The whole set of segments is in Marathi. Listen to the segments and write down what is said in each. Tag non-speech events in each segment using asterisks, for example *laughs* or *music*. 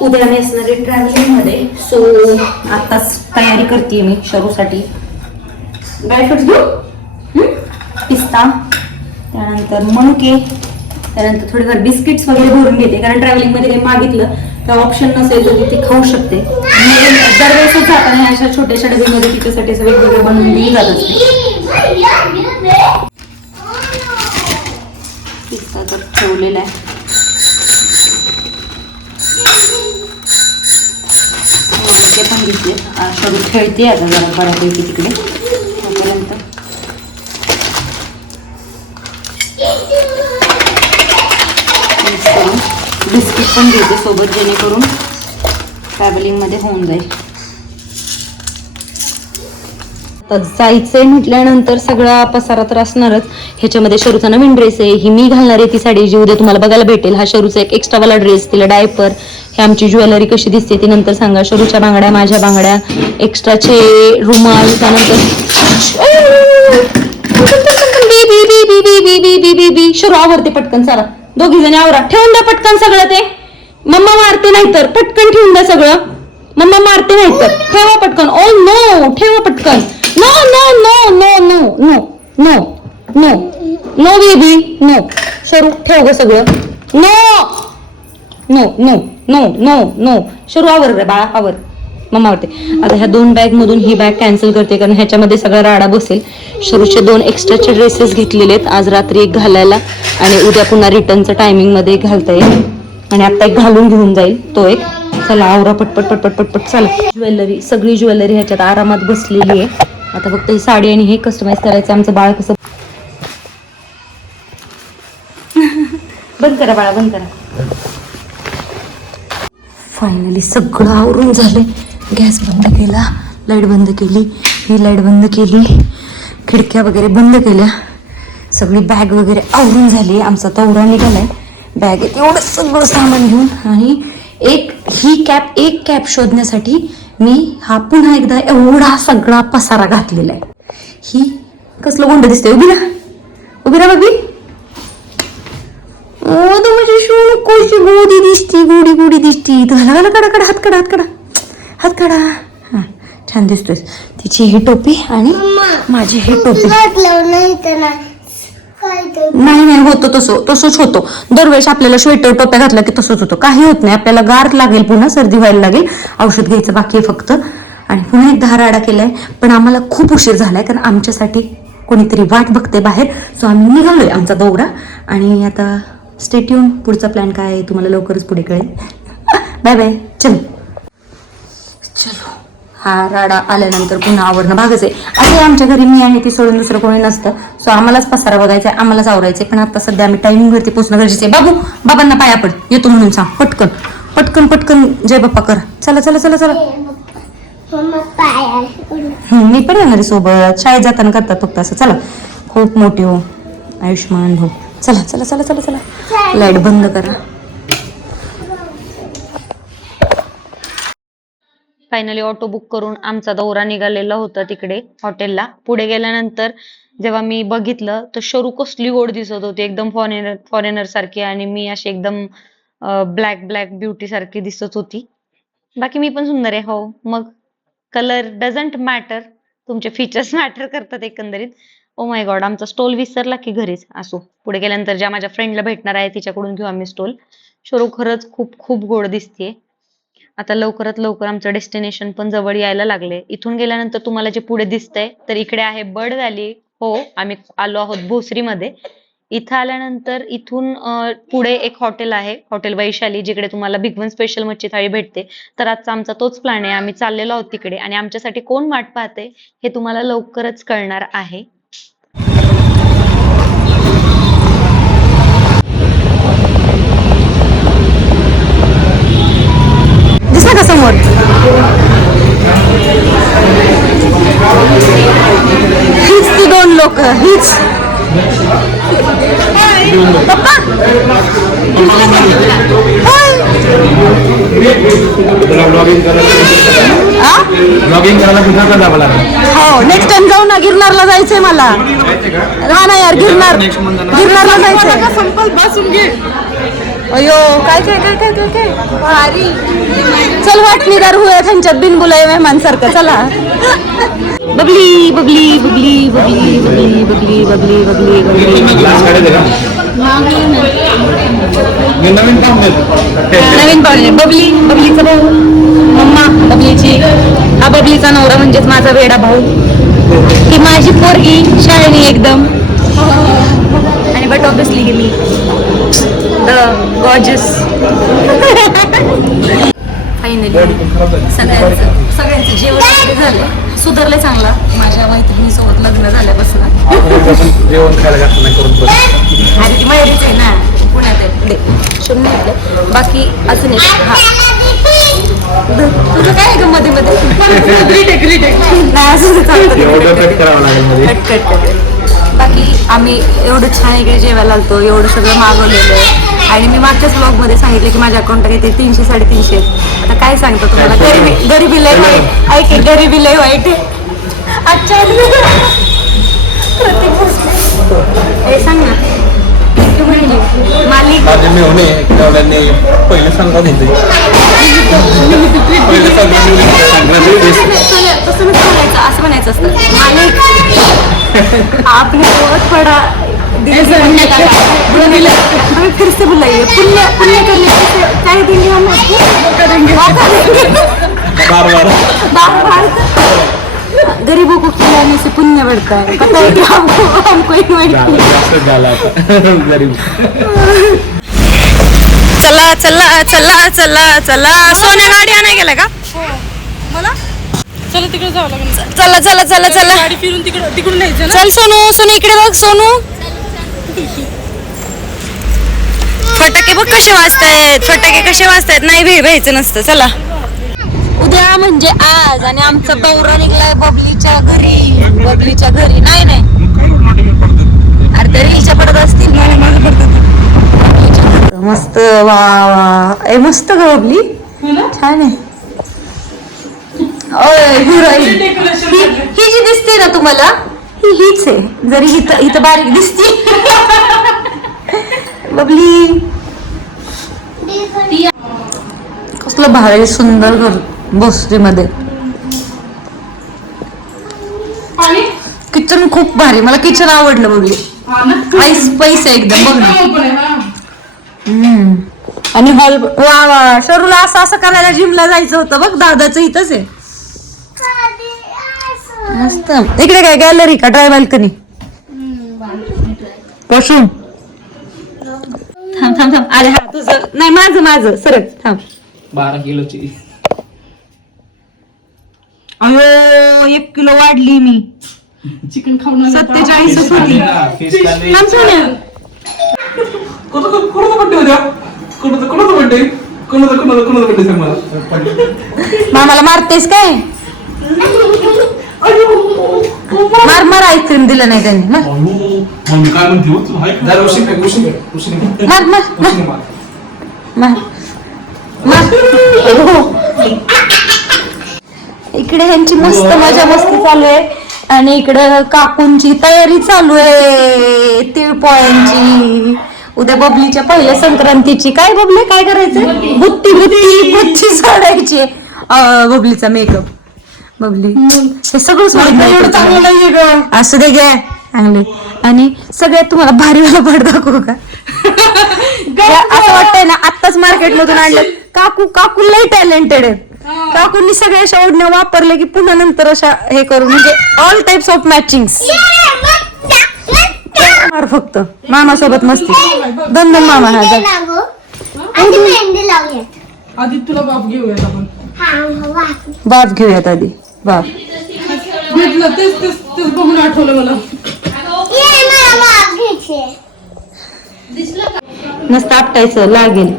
उद्या मी असणारे ट्रॅव्हलिंगमध्ये सो आताच तयारी करते मी शरूसाठी. ड्रायफ्रुट्स घेऊ? पिस्ता. त्यानंतर मनुके. त्यानंतर थोडेफार बिस्किट्स वगैरे भरून घेते. कारण ट्रॅव्हलिंगमध्ये काही मागितलं तर ऑप्शन नसेल तर ते खाऊ शकते. आणि दरवेळेसच ह्या अशा छोट्याशा डब्यामध्ये तिच्यासाठी असं वेगवेगळं बनवून दिली जात असते. पिस्ता तर ठेवलेला आहे. ते घेतले शरू खेळते आता जरा बऱ्यापैकी तिकडे तोपर्यंत बिस्किट पण घेते सोबत जेणेकरून ट्रॅव्हलिंगमध्ये होऊन जाईल तर जायचंय म्हटल्यानंतर सगळा पसारा तर असणारच ह्याच्यामध्ये शरूचा नवीन ड्रेस आहे ही मी घालणार आहे ती साडी जी उद्या तुम्हाला बघायला भेटेल हा शरूचा एक एक्स्ट्रावाला ड्रेस तिला डायपर हे आमची ज्वेलरी कशी दिसते ती नंतर सांगा. शरूच्या बांगड्या माझ्या बांगड्या एक्स्ट्राचे रुमाल त्यानंतर बी बी बी बी बी शरू आवरते पटकन चला दोघी जणी आवरा. ठेवून द्या पटकन सगळं ते. मम्मा मारते नाहीतर. पटकन ठेवून द्या सगळं. मम्मा मारते नाहीतर. ठेवा पटकन. ओ नो ठेवा पटकन. No no no no no no no no no baby no Sharu ठेव ग सगळं. No no no no no no Sharu आवर रे बाळा आवर. मम्मा आवडते आता ह्या दोन बॅग मधून ही बॅग कॅन्सल करते कारण ह्याच्यामध्ये सगळा राडा बसेल. शरूचे दोन एक्स्ट्राचे ड्रेसेस घेतलेले आहेत. आज रात्री एक घालायला आणि उद्या पुन्हा रिटर्नचं टायमिंगमध्ये एक घालता येईल. आणि आता एक घालून घेऊन जाईल तो एक. चला आवरा पटपट पटपट पटपट. चला. ज्वेलरी सगळी ज्वेलरी ह्याच्यात आरामात बसलेली आहे. आता फक्त ही साडी आणि हे कस्टमाइज करायचं आमचं बाळ कसं *laughs* बंद करा बाळा बंद करा. फायनली सगळं आवरून झालं गॅस बंद केला लाइट बंद केली. ही लाइट बंद केली खिडक्या वगैरे बंद केल्या. सगळी बॅग वगैरे आवरून झाली. आमचा दौरा निघालाय. बॅगेत एवढं सगळं सामान घेऊन आणि एक ही कॅप एक कॅप शोधण्यासाठी मी हा पुन्हा एकदा एवढा सगळा पसारा घातलेला आहे. ही कसलं गोंड दिसतंय? उभी ना उभी ना बाबी ओ तू माझी शोण कशी गोडी दिसती गोडी गोडी दिसती. तुला घाला कडा कडा हात कडा हात कडा. हात कडा. हा छान दिसतोय तिची ही टोपी आणि माझी ही टोपी. नाही नाही नाही होतो तसं तसंच होतो. दरवेळेस आपल्याला स्वेटर टोप्या घातला की तसंच होतं. काही होत नाही. आपल्याला गार लागेल पुन्हा सर्दी व्हायला लागेल. औषध घ्यायचं बाकी आहे फक्त. आणि पुन्हा एकदा हा राडा केलाय. पण आम्हाला खूप उशीर झालाय कारण आमच्यासाठी कोणीतरी वाट बघते बाहेर. सो आम्ही निघालोय आमचा दौरा. आणि आता स्टेट येऊन पुढचा प्लॅन काय आहे तुम्हाला लवकरच पुढे कळेल. *laughs* बाय बाय चल. चलो. हा राडा आल्यानंतर पुन्हा आवरणं भागच आहे. अरे आमच्या घरी मी आहे ती सोडून दुसरं कोणी नसतं. सो आम्हालाच पसारा बघायचा आहे आम्हालाच आवरायचे पण आता सध्या आम्ही टायमिंग वरती पोहोचणं गरजेचं आहे. बाबू बाबांना पाया पड. येतो म्हणून सांग. पटकन. पटकन पटकन जय बाप्पा कर. चला चला चला चला. मी पण येणार सोबत. शाळेत जाताना करतात फक्त असं. चला. खूप मोठी हो. आयुष्यमान हो. चला चला चला चला चला. लाइट बंद करा. फायनली ऑटो बुक करून आमचा दौरा निघालेला होता तिकडे हॉटेलला. पुढे गेल्यानंतर जेव्हा मी बघितलं तर शरू कसली गोड दिसत होती. एकदम फॉरेनर फॉरेनर सारखी आणि मी अशी एकदम ब्लॅक ब्लॅक ब्युटी सारखी दिसत होती. बाकी मी पण सुंदर आहे. हो मग कलर डझंट मॅटर तुमचे फीचर्स मॅटर *laughs* करतात एकंदरीत. ओ माय गॉड आमचा स्टॉल विसरला की घरीच. असो पुढे गेल्यानंतर ज्या माझ्या फ्रेंडला भेटणार आहे तिच्याकडून घेऊ आम्ही स्टॉल शरू खरंच खूप खूप गोड दिसतेय. आता लवकरात लवकर आमचं डेस्टिनेशन पण जवळ यायला लागले. इथून गेल्यानंतर तुम्हाला जे पुढे दिसतंय तर इकडे आहे बर्ड व्हॅली. हो आम्ही आलो आहोत भोसरीमध्ये. इथं आल्यानंतर इथून पुढे एक हॉटेल आहे हॉटेल वैशाली जिकडे तुम्हाला भिगवन स्पेशल मच्छी थाळी भेटते. तर आजचा आमचा तोच प्लॅन आहे. आम्ही चाललेलो आहोत तिकडे. आणि आमच्यासाठी कोण वाट पाहते हे तुम्हाला लवकरच कळणार आहे. हीच ती दोन लोक हीच पप्पा ब्लॉगिंग करायला जावं लागेल हो नेक्स्ट टाइम जाऊ ना गिरनारला जायचंय मला. हा ना यार गिरनार. गिरनारला जायचंय. अयो काय काय काय काय काय काय? भारी. चल वाटणीदार होऊया त्यांच्यात बिनबुलाय मेहमान सारखं चला. बबली बबली बबली बबली बबली बबली बबली बबली बबली. का? नवीन पाहुणे. बबली बबलीचा भाऊ. मम्मा बबलीची. हा बबलीचा नवरा म्हणजेच माझा वेडा भाऊ. ही माझी पोरगी शाळेनी एकदम. आणि बट ऑब्विसली गेली द गॉर्जस फायनली सगळ्यांचं सगळ्यांचं जेवण वगैरे झालं. सुधारलंय चांगला. माझ्या मैत्रिणीसोबत लग्न झाल्यापासून. जेवण खायला घातलं नाही करून बस. अरे ती माहेरीच आहे ना. पुण्यात आहे. पुढे शून्य बाकी अजून एक. हा. तुझं काय आहे ग मध्ये मध्ये? *laughs* नाही चालतं. कट कट बाकी आम्ही एवढं छान इकडे जेवायला आलतो एवढं सगळं मागवलेलं आहे. आणि मी मागच्याच ब्लॉगमध्ये सांगितलं की माझ्या अकाउंटला काहीतरी तीनशे साडेतीनशे. आता काय सांगतो तुम्हाला? गरिबी गरिबी लय वाईट. ऐक गरिबी लय वाईट आहे. अच्छा. प्रत्येक गोष्ट हे सांग ना. माझे मी होणे तेवढ्यांनी पहिले सांगत होते. पहिले सांगणार तसं म्हणायचं असं म्हणायचं असतं. मालिक आपने बहुत बड़ा हमें फिर से बुलाइए. पुण्य पुण्य करने से चाहे देंगे हम आपको. करेंगे. बार बार. बार बार. गरीबों को खिलाने से पुण्य बढ़ता है पता है कि हमको हमको इन्वाइट चला चला चला चला चला. सोन्या गाडी आणाय गेला का? चला तिकडे जावं लागेल. चला चला चला चला गाडी फिरून तिकडे तिकडून चल सोनू सोनू इकडे बघ सोनू. फटाके बघ कसे वाजतायत. फटाके कसे वाजतायत. नाही भे भ्यायचं नसतं. चला. म्हणजे आज आणि आमचा दौरा निघलाय बबलीच्या घरी. बबलीच्या घरी. नाही नाही. अरे तरी हिच्या पडत असतील. मस्त वा वा. ए मस्त ग बबली. छान आहे. हिरोईन ही ही जी दिसते ना तुम्हाला ही हीच आहे. जरी इथं इथं बारीक दिसते. *laughs* बबली. कसलं भारी सुंदर घर. बसरी मध्ये आणि? किचन खूप भारी. मला किचन आवडलं बबली हा ना? आईस पैसे एकदम बघ ना. आहे. आणि हॉल वा वा शरूला असं असं करायला जिमला जायचं होतं. बघ दादाचं इथंच आहे. मस्त. इकडे काय गॅलरी का? ड्राय बाल्कनी कसून थांब थांब थांब. अरे हा तुझं नाही माझं माझं. सरळ थांब. बारा किलोची. अयो एक किलो वाढली मी. चिकन खाऊन आलं होतं. सत्तेचाळीसच होती फिश खाल्ली. थांब सोन्या कोणाचा कोणाचा बड्डे उद्या कोणाचा कोणाचा बड्डे कोणाचा कोणाचा कोणाचा बड्डे सांग मला? मामाला मारतेस काय? मार मार आईस्क्रीम दिलं नाही त्यांनी. मार. मम्मी काय म्हणते हो, तू हाय का? जरा उशीर कर, उशीर कर, उशीर कर. मार मार मार. उशीर मार. मार. मार. इकडे ह्यांची मस्त मजा मस्ती चालू आहे. आणि इकडं काकूंची तयारी चालू आहे तिळपोळ्यांची. उद्या बबलीच्या पहिल्या संक्रांतीची. काय बबली काय करायचं बुत्ती. बुत्ती बुत्ती सोडायची. बबलीचा मेकअप बबली. हे सगळं ग. असं दे घ्या चांगले. आणि सगळ्यात तुम्हाला भारी वाला पड दाखवू का? असं वाटतंय ना आत्ताच मार्केट मधून आणलं. काकू काकू लय टॅलेंटेड आहेत काकूंनी सगळ्या अशा ओढण्या वापरल्या की पुन्हा नंतर अशा हे करून म्हणजे ऑल टाइप्स ऑफ मॅचिंग फक्त. मामा सोबत मस्ती. दोन दोन मामा हा जा. आधी तुला बाप घेऊयात आपण. हा बाप घेऊयात आधी. बाप. भेटलं तेच तेच तेच बघून आठवलं मला. ये मला वाफ घ्यायचे. नसतं आपटायचं लागेल.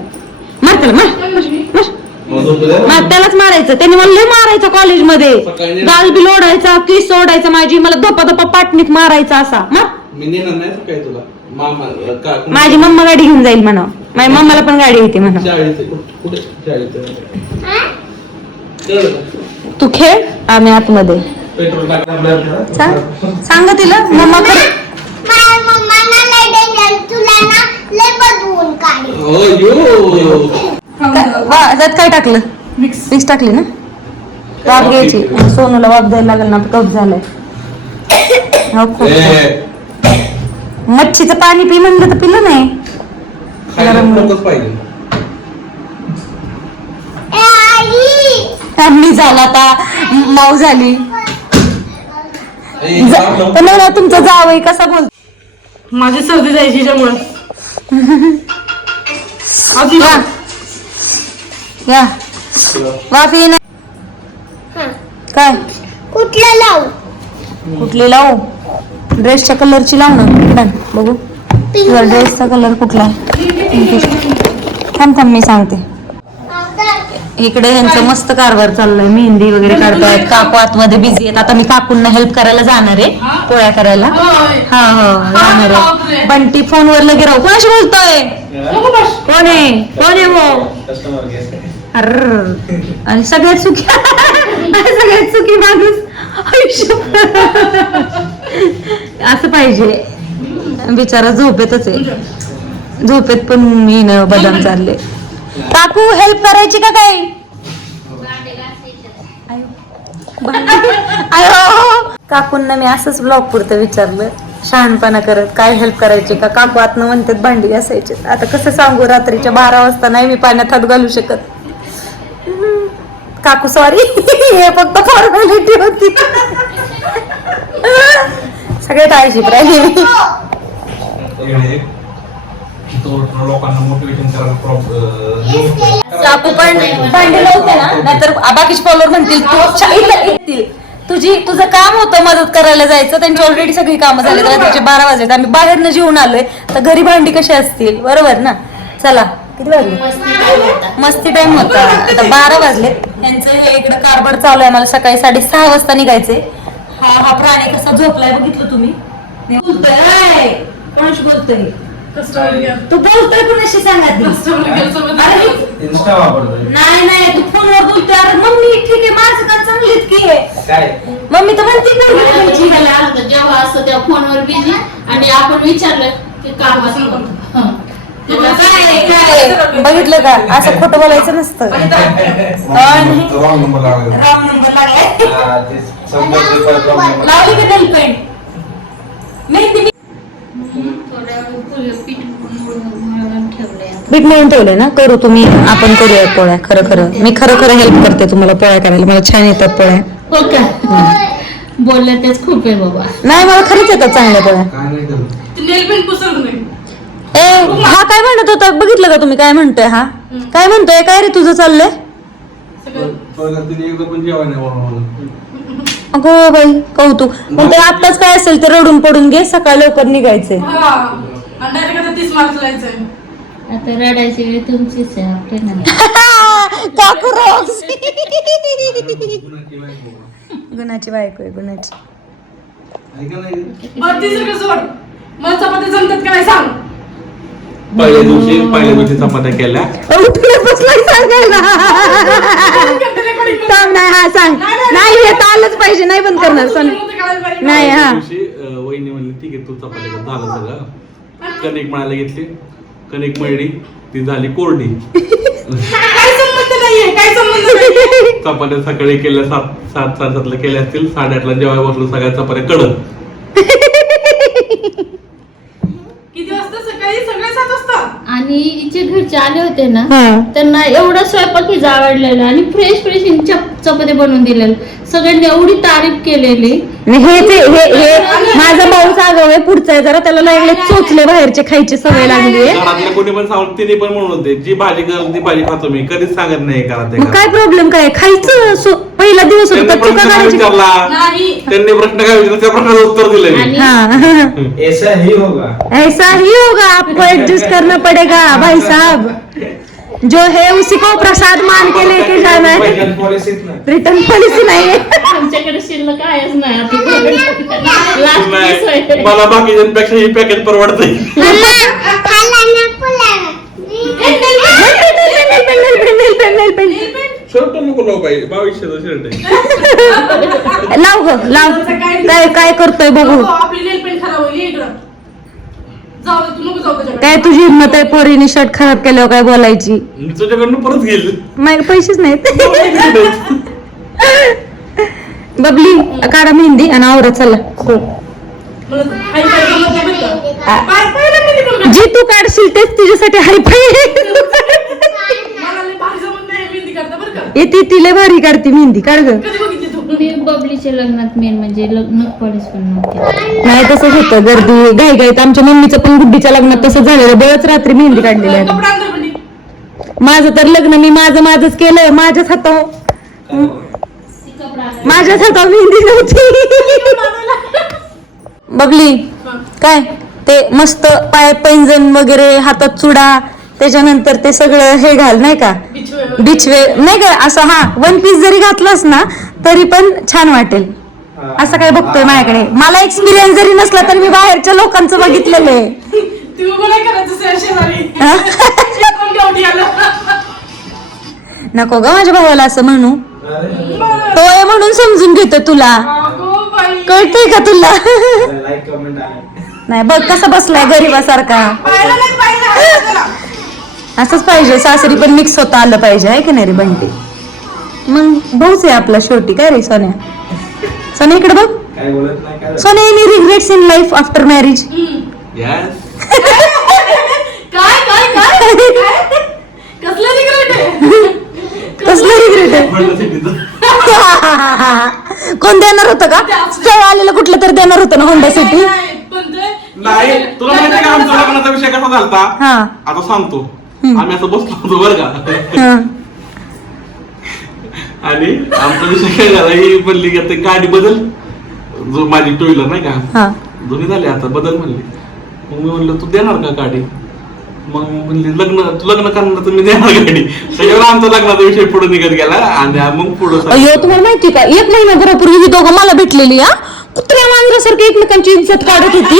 मार त्याला मार. मार. मग त्यालाच मारायचं. त्याने मला लय मारायचं कॉलेजमध्ये. गाल बिल ओढायचा केस ओढायचा माझी मला धपा धपा पाटणीत मारायचा असा. मार मी नेणार नाही काय तुला. माझी मम्मा गाडी घेऊन जाईल म्हणा. माझ्या मम्माला पण गाडी येते म्हणा? तू खेळ आम्ही आतमध्ये. सांग तिला मम्मा कर तुला ना लय बदवून काढेल. त्यात काय टाकलं? मिक्स मिक्स टाकली ना? वाफ घ्यायची. सोनूला वाफ द्यायला लागेल ना कप झालाय. हो, मच्छीचं पाणी पी म्हणलं तर पिलं नाही. आई! मी झाला आता. माऊ झाली. पण तुमचा जावई कसा बोल माझी सर्दी जायची त्यामुळे *laughs* या. वाफ ये ना हा. काय? कुठलं लावू? कुठली लावू? ड्रेसच्या कलरची लाव ना. बघू. तुझा ड्रेसचा कलर कुठला आहे? थांब थांब मी सांगते. इकडे यांचं मस्त कारभार चाललाय. मेहंदी वगैरे काढतायत काकू आतमध्ये बिझी आहेत. आता मी काकूंना हेल्प करायला जाणार आहे. पोळ्या करायला. हा हो जाणार आहे. बंटी फोनवर लगे राहू कोणाशी बोलतोय. कोण आहे? कोण आहे अर्र. आणि सगळ्यात सुखी सगळ्यात सुखी माणूस आयुष्य असं पाहिजे. बिचारा झोपेतच आहे. झोपेत पण मी न बदाम चालले. काकू हेल्प करायची का काही? आयो काकूंना मी असंच ब्लॉग पुरतं विचारलं. शहाणपणा करत काय हेल्प करायची का? काकू आतनं म्हणतात भांडी असायचे आता कसं सांगू रात्रीच्या बारा वाजता नाही मी पाण्यात हात घालू शकत. काकू सॉरी हे फक्त फॉर्मॅलिटी होती. सगळे टाळशी राहिली लोकांना मोटिवेशन करायला काकू पण भांडी लावते ना नाहीतर बाकीचे फॉलोअर म्हणतील तू तुझी तुझं काम होतं मदत करायला जायचं त्यांची ऑलरेडी सगळी कामं झाली रात्रीचे बारा वाजले आम्ही बाहेरनं जेवून आलोय तर घरी भांडी कशी असतील? बरोबर ना? चला. किती वाजले? मस्ती टाइम होता. आता बारा वाजले. यांचं हे इकडे कारभार चालू आहे. मला सकाळी साडेसहा वाजता निघायचे हा हा प्राणी कसा झोपलाय बघितलं तुम्ही? बोलतोय "ऐ, कोणाशी बोलतोय. तू बोलतोय कोणाशी सांगा ती? कस्टमर केअर सोबत. अरे, इन्स्टा वापरतोय. नाही नाही तू फोनवर बोलतोय. अरे मम्मी ठीक आहे माझं का चांगलीच की आहे? काय? मम्मी तर म्हणते ना मुलांची मला आता जेव्हा असं त्या फोनवर बिझी आणि आपण विचारलं की काम असं. बघितलं का? असं खोटं बोलायचं नसतं. रॉंग नंबर लागला. नंबर लागलाय. हा. लावली का नेल पेंट मेहंदी पीठ मळून ठेवलंय ना? करू तुम्ही आपण करूया पोळ्या खरं खरं. मी खरं खरं हेल्प करते तुम्हाला पोळ्या करायला. मला छान येतात पोळ्या. हो का? बोललं तेच खूप आहे बाबा. नाही मला खरंच येतात चांगल्या पोळ्या. काय नाही करत. ती नेल पेंट पुसत नाही ए हा काय म्हणत होता? बघितलं का तुम्ही? काय म्हणतोय हा? काय म्हणतोय? काय रे तुझं चाललंय? अगो बाई कौतुक. मग ते आत्ताच काय असेल ते रडून पडून घे सकाळी लवकर निघायचंय. हा. आता रडायची वेळ तुमचीच आहे आपली नाही. *laughs* काकू रॉक्स गुणाची बायको. आहे गुणाची. ऐका नाही बरं ती सगळं सोड मला चपाती जमतात का नाही सांग. पहिल्या दिवशी पहिल्या दिवशी चपात्या केल्या. बसलाय सांगायला नाही हा सांग. नाही हे तर आलंच पाहिजे नाही बंद करणार सण नाही हा. दिवशी अं, वहिनी म्हणली ठीक आहे तू चपात्या कर." झालं सगळं. कणिक मळायला घेतली. कणिक मळली ती झाली कोरडी. काय संबंध नाहीये काय संबंध नाहीये. चपात्या सकाळी केल्या सात सात साडेसातला केल्या असतील. साडेआठला जेवायला बसलो सगळ्या चपात्या कडक किती वाजता सकाळी सगळे सात वाजता आणि हिचे घरचे आले होते ना हा. त्यांना एवढा स्वयंपाक हिचा आवडलेला आणि फ्रेश फ्रेश चपाती बनवून दिलेलं सगळ्यांनी एवढी तारीफ केलेली आणि हे ते हे माझा भाऊ सागव आहे पुढचा आहे जरा त्याला लागले चोचले बाहेरचे खायची सवय लागली आहे. कोणी पण सांगून तिने पण म्हणून होते जी भाजी कर ती भाजी खातो मी कधीच सांगत नाही करा ते मग करा. काय प्रॉब्लेम काय? खायचं सो- पहिला दिवस होता त्यांनी चुका प्रश्न काय करायची विचारला नाही. त्यांनी प्रश्न काय विचारला त्या प्रश्नाचं उत्तर दिलं मी. हाँ. ऐसा ही होगा. ऐसा ही होगा आपको एडजस्ट करना पड़ेगा भाई साहब. जो है उसी को प्रसाद मान के लेके जाना है। रिटर्न पॉलिसी नाही. है आमच्याकडे शिल्लक आहेच नाही लास्ट नाही, मला बाकीच्यांपेक्षा ही पॅकेज परवडते खाला नको शर्ट नको लावू पाहिजे बावीसशेचा शर्ट आहे. लाव ग लाव. काय काय करतोय बघू. आपली नेल पेंट खराब होईल जाऊ दे, तू नको जाऊ त्याच्याकडे. काय तुझी हिंमत आहे पोरीने शर्ट खराब केल्यावर काय बोलायची? मी तुझ्याकडनं परत घेईल माझ्याकडे पैसेच नाहीत. बबली काढा मेहंदी आणि आवरा चला. हो. मला हाय फाय जमत नाही बरं का? पाय- पायला मी निघून जी तू काढशील तेच तुझ्यासाठी हाय फाय. मला लय भारी जमत नाही मेहंदी काढता बरं का? येते तिला भारी काढते मेहंदी काढ ग. कधी बघितली? बबलीच्या लग्नात मेन म्हणजे लग्न पडेच पण नव्हते. नाही तसंच होतं. गर्दी घाई घाईत आमच्या मम्मीचं पण गुड्डीच्या लग्नात तसं झालेलं. बळच रात्री मेहंदी काढलेली आहे कपडा अंदर बंडी माझं तर लग्न मी माझं माझंच केलं. माझ्याच हातावर. माझ्याच हातावर मेहंदी नव्हती बबली काय? ते मस्त पायात पैंजण वगैरे हातात चुडा त्याच्यानंतर ते सगळं हे घाल नाही का? बिछवे बिचवे नाही का? असं हा वन पीस जरी घातलास ना तरी पण छान वाटेल. असं काय बघतोय माझ्याकडे. मला एक्सपिरियन्स जरी नसला तरी मी बाहेरच्या लोकांचं बघितलेलं आहे. *laughs* नको ग माझ्या भावाला असं म्हणू. तो आहे म्हणून समजून घेतो तुला. कळतंय का तुला? लाईक कमेंट आहे नाही बघ कसा बसलाय गरीबासारखा. असंच पाहिजे सासरी पण मिक्स होता आलं पाहिजे आहे की नाही रे बंटी? मग भाऊच आहे आपला शेवटी. काय रे सोन्या? सोन्या इकडे बघ. काय बोलत नाही काय सोन्या any regrets in life after marriage yes काय काय काय? *laughs* कसलं रिग्रेट आहे? कसलं रिग्रेट आहे? *laughs* कोण देणार होतं का? स्थळ आलेलं कुठलं तर देणार होतं ना होंडा सिटी नाही, पण ते- नाही तुला माहिती आहे का आमच्या लग्नाचा विषय कसा झालता? हा. आता सांगतो. आम्ही असं बसलो होतो बरं का? हा. आणि आमचा विषय काय झाला ही म्हणली की आता गाडी बदल. जो माझी टू व्हीलर नाही का? हा. दोन्ही झाले आता बदल म्हणली. मग मी म्हणलं तू देणार का गाडी? मग म्हणली लग्न तू लग्न करणार तर मी देणार गाडी. त्याच्यावर आमचा लग्नाचा विषय पुढे निघत गेला आणि मग पुढे तुम्हाला माहिती का? एक महिन्याभरापूर्वी ही दोघं मला भेटलेली हा. कुत्र्या मांजरासारखी एकमेकांची इज्जत काढत होती.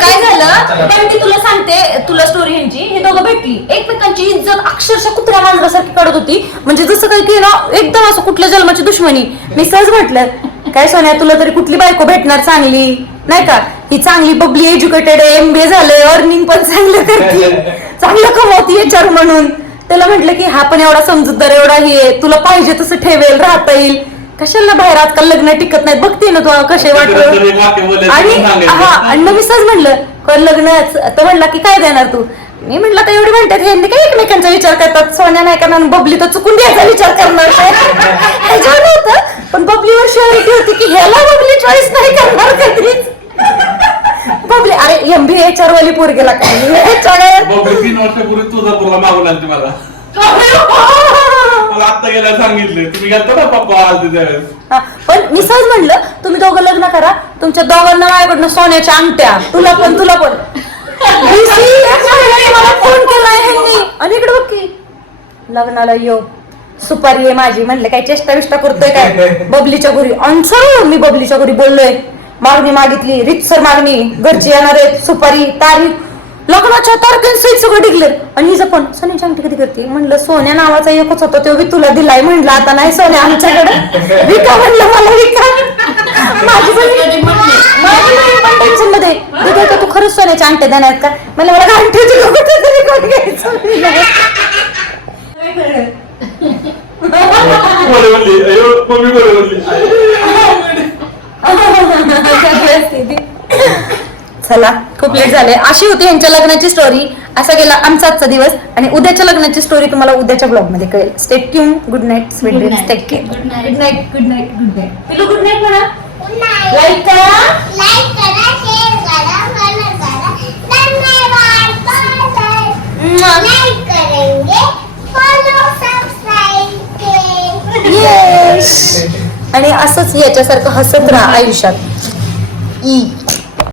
काय झालं? पण मी तुला सांगते तुला स्टोरी ह्यांची हे दोघं भेटली. एकमेकांची इज्जत अक्षरशः कुत्र्या मांजरासारखी काढत होती. म्हणजे जसं काही की ना एकदम असं कुठल्या जन्माची दुश्मनी. मी सहज म्हटलं काय सोन्या तुला तरी कुठली बायको भेटणार चांगली? नाही का? ही चांगली बबली एज्युकेटेड आहे एमबीए झालंय अर्निंग पण चांगलं करते. चांगलं कमवती एचआर म्हणून. त्याला म्हटलं की हा पण एवढा समजूतदार एवढा हे आहे, तुला पाहिजे तसं ठेवेल राहता येईल. कशाला बाहेर आजकाल लग्न टिकत नाहीत? बघते ना तू कसे वाटत आणि हा आणि म्हणलं कर लग्नच तर म्हणला की काय देणार तू? मी म्हणलं तर एवढी म्हणतात हे काय एकमेकांचा विचार करतात? सोन्या नाही करणार बबली तर चुकून द्यायचा विचार करणार. *laughs* ह्याच्यावर नव्हतं पण बबलीवर शुअरिटी होती की ह्याला बबली चॉईस नाही करणार कधीच. *laughs* बबली अरे एमबीए एचआर वाली पोर गेला काय? *laughs* तीन वर्षापूर्वी तुळजापूरला मागून आली मला. मला आता गेल्या सांगितले. तुम्ही गेलता ना पप्पा आज त्यावेळेस हा, पण मी सहज म्हणलं तुम्ही दोघं लग्न करा तुमच्या दोघांना माझ्याकडनं सोन्याच्या अंगठ्या तुला पण तुला पण. मी serious म्हणाले, मला फोन केला ह्यांनी. आणि इकडे बघ की लग्नाला यो. सुपारी आहे माझी म्हणले काय चेष्टा विष्टा करतोय काय? *laughs* बबलीच्या घरी. अन्सर मी बबलीच्या घरी बोललोय. मागणी मागितली रितसर मागणी घरची येणार आहेत सुपारी तारीख लग्नाच्या तारखेसहित सगळं डिक्लेअर. आणि हिचं पण. सोन्याची अंगठी कधी करते? म्हणलं सोन्या नावाचा एकच होता तो तुला दिलाय म्हणलं आता नाही सोन्या आमच्याकडे. विका म्हणलं मला विका माझी बहीण माझी बहीण पण टेन्शनमध्ये. दीदी तू खरंच सोन्याच्या अंगठ्या देणार का? मला मला अंगठ्याची लोकं तरी कोण घ्यायचं? मम्मी *laughs* *laughs* चला खूप लेट झाले. अशी होती यांच्या लग्नाची स्टोरी असा गेला आमचा आजचा दिवस. आणि उद्याच्या लग्नाची स्टोरी तुम्हाला उद्याच्या ब्लॉगमध्ये कळेल stay tuned good night sweet dreams. Take care. Good night good night good night पिलू गुड नाईट म्हणा. लाईक करा. लाईक करा शेअर करा फॉलो करा. धन्यवाद. बाय बाय लाईक करेंगे. फॉलो सबस्क्राईब येस आणि असंच याच्यासारखं हसत राहा आयुष्यात. ई